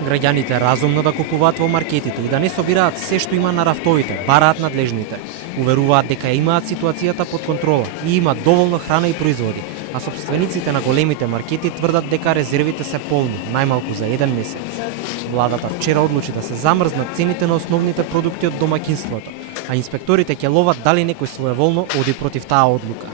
Граѓаните разумно да купуваат во маркетите и да не собираат се што има на рафтовите, бараат надлежните. Уверуваат дека имаат ситуацијата под контрола и имаат доволно храна и производи, а собствениците на големите маркети тврдат дека резервите се полни, најмалку за еден месец. Владата вчера одлучи да се замрзнат цените на основните продукти од домаќинството, а инспекторите ќе ловат дали некој своеволно оди против таа одлука.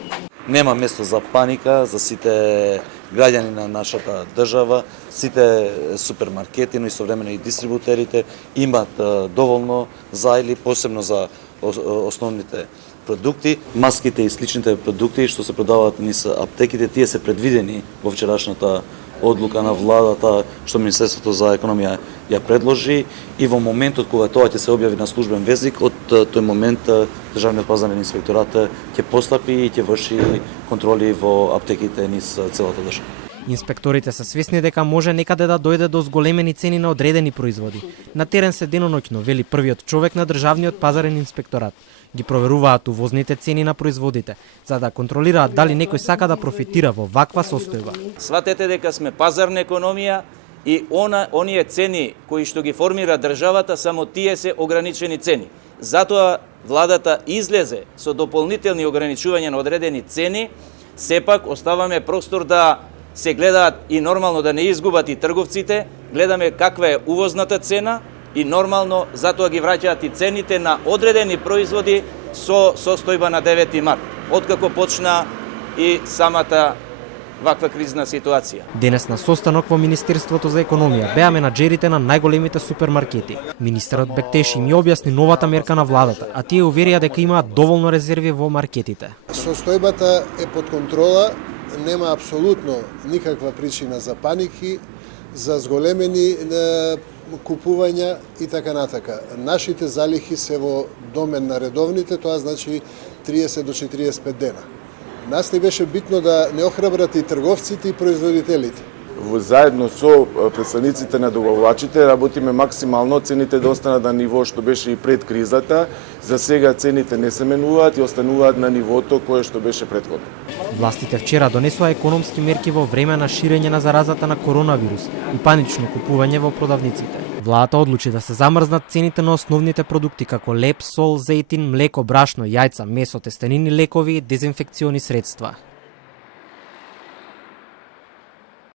Нема место за паника за сите граѓани на нашата држава, сите супермаркети, но и современо и дистрибутерите имаат доволно зајли, посебно за основните продукти, маските и сличните продукти што се продаваат низ аптеките, тие се предвидени во вчерашната одлука на владата што Министерството за економија ја предложи и во моментот кога тоа ќе се објави на службен везник, од тој момент Државниот пазарен инспекторат ќе постапи и ќе врши контроли во аптеките низ целата држава. Инспекторите се свесни дека може некаде да дојде до зголемени цени на одредени производи. На терен се деноноќно, вели првиот човек на Државниот пазарен инспекторат. Ги проверуваат увозните цени на производите, за да контролираат дали некој сака да профитира во ваква состојба. Сватете дека сме пазарна економија и оние цени кои што ги формира државата, само тие се ограничени цени. Затоа владата излезе со дополнителни ограничувања на одредени цени, сепак оставаме простор да се гледаат и нормално да не изгубат и трговците, гледаме каква е увозната цена и нормално затоа ги враќаат и цените на одредени производи со состојба на 9 март, откако почна и самата ваква кризна ситуација. Денес на состанок во Министерството за економија беа менаџерите на најголемите супермаркети. Министерот Бектеши им ја објасни новата мерка на владата, а тие уверија дека имаат доволно резерви во маркетите. Состојбата е под контрола, нема апсолутно никаква причина за паники, за зголемени купувања и така натака. Нашите залихи се во домен на редовните, тоа значи 30 до 45 дена. Нас не беше битно да не охрабрат и трговците и производителите. Заедно со представниците на добавувачите работиме максимално цените да останат на ниво што беше и пред кризата. За сега цените не се менуваат и остануваат на нивото кое што беше претходно. Властите вчера донесоа економски мерки во време на ширење на заразата на коронавирус и панично купување во продавниците. Владата одлучи да се замрзнат цените на основните продукти како леп, сол, зејтин, млеко, брашно, јајца, месо, тестенини, лекови и дезинфекциони средства.